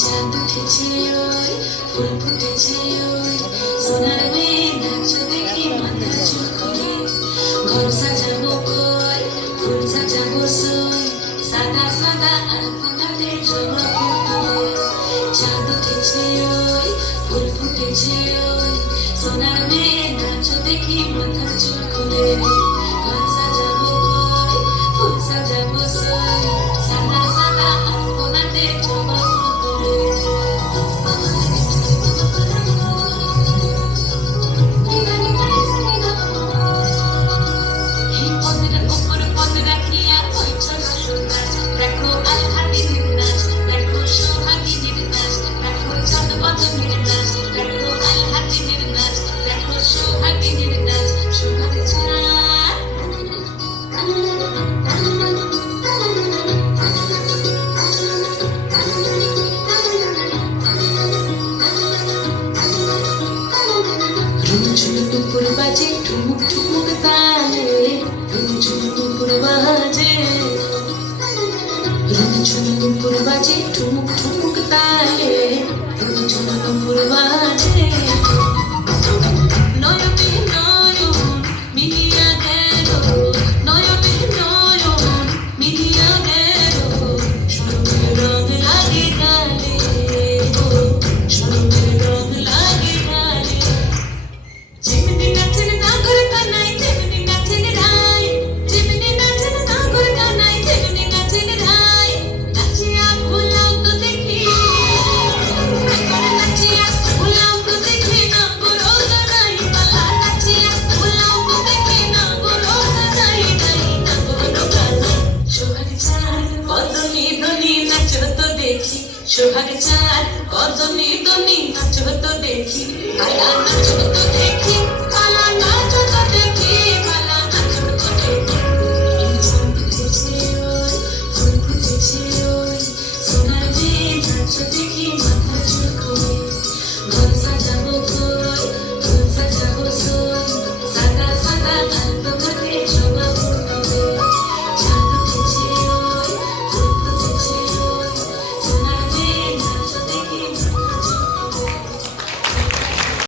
চাঁদ উঠেছে ওই ফুল ফুটেছে ওই সোনার মেয়ে নাচো দেখি মাথা চুলকোলে ঘর সাজাবো কই ফুল সাজাবো সই সাদা সাদা আলপনাতে জবা ফুল চাঁদ উঠেছে ওই ফুল ফুটেছে ওই সোনার মেয়ে নাচো দেখি মাথা চুলকোলে ঘর সাজাবো কই ফুল সাজাবো সই সাদা সাদা আলপনাতে জবা ঝুমঝুমপুর বাজে ঠুমুক ঠুমুক তালে ঝুমঝুমপুর বাজে ঝুমঝুমপুর বাজে ঠুমুক ঠুমুক তালে ঝুমঝুমপুর বাজে নয়নে নয়ন মিলিয়া গেল নয়নে নয়ন মিলিয়া গেল সোনার রং লাগে গালে সোনার রং লাগে গালে যেমনি নাচেন নাগর কানাই তেমনি নাচেন রাই যেমনি নাচেন নাগর কানাই তেমনি নাচেন রাই নাচিয়া ভুলাও তো দেখি নাচিয়া ভুলাও তো দেখি নাগর রাই পালা নাচিয়া ভুলাও তো দেখি নাগর রাই রাই নাগর কানা সোহাগ চাঁদ কদনি দনি নাচো তো দেখি সোহাগ চাঁদ কদনি দনি নাচো তো দেখি আয়া নাচো তো দেখি